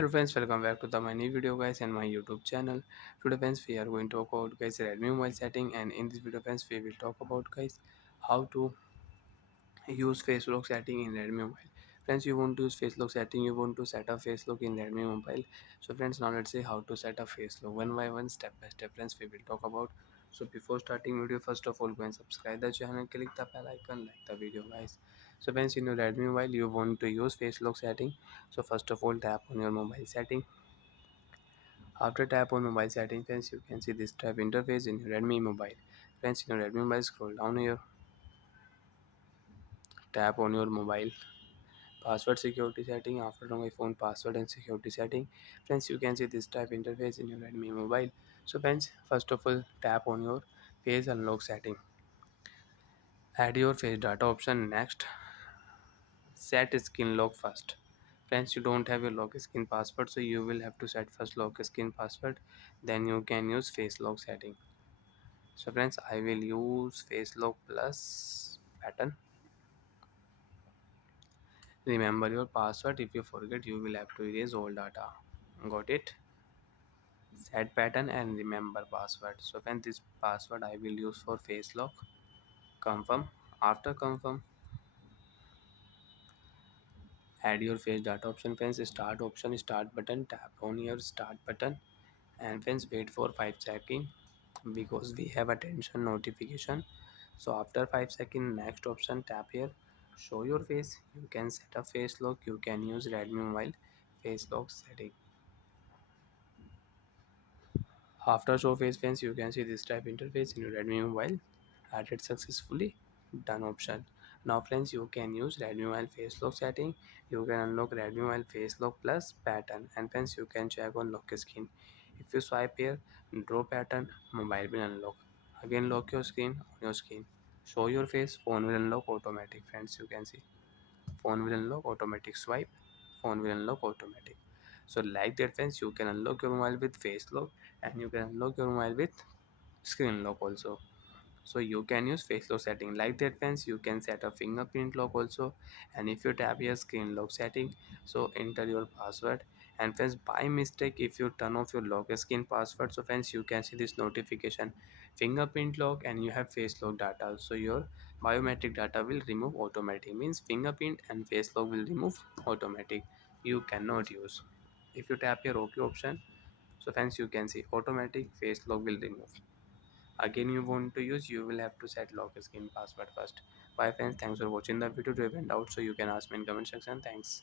Hello friends, welcome back to my new video guys and my YouTube channel. Today friends we are going to talk about guys Redmi mobile setting, and in this video friends we will talk about guys how to use face lock setting in Redmi mobile. Friends, you want to use face lock setting, you want to set up face lock in Redmi mobile. So friends, now let's see how to set up face lock one by one, step by step friends we will talk about. So before starting video, first of all go and subscribe the channel, click the bell icon, like the video guys. So friends, in your Redmi mobile you want to use face lock setting. So first of all tap on your mobile setting. After tap on mobile setting friends, you can see this type interface in your Redmi mobile. Friends, in your Redmi mobile, scroll down here, tap on your mobile password security setting. After my phone password and security setting friends, you can see this type interface in your Redmi mobile. So friends, first of all tap on your face unlock setting, add your face data option. Next, set skin lock first. Friends, you don't have your lock skin password, so you will have to set first lock skin password, then you can use face lock setting. So friends, I will use face lock plus pattern. Remember your password, if you forget you will have to erase all data. Got it? Set pattern and remember password. So when this password I will use for face lock. Confirm. After confirm, add your face data option friends. Start option, start button, tap on your start button, and friends wait for 5 seconds because we have attention notification. So after 5 seconds, next option, tap here, show your face. You can set a face lock, you can use Redmi mobile face lock setting. After show face friends, you can see this type interface in your Redmi mobile. Added successfully. Done option. Now friends, you can use Redmi mobile face lock setting. You can unlock Redmi mobile face lock plus pattern, and friends you can check on lock screen. If you swipe here, draw pattern, mobile will unlock. Again lock your screen on your screen. Show your face, phone will unlock automatic. Friends, you can see phone will unlock automatic. Swipe, phone will unlock automatic. So like that friends, you can unlock your mobile with face lock, and you can unlock your mobile with screen lock also. So you can use face lock setting like that friends. You can set a fingerprint lock also, and if you tap your screen lock setting, so enter your password. And friends, by mistake if you turn off your lock screen password, so friends you can see this notification fingerprint lock and you have face lock data, so your biometric data will remove automatic, means fingerprint and face lock will remove automatic, you cannot use. If you tap your OK option, so friends you can see automatic face lock will remove. Again you want to use, you will have to set lock screen password first. Bye friends, thanks for watching the video. To event out, so you can ask me in comment section. Thanks.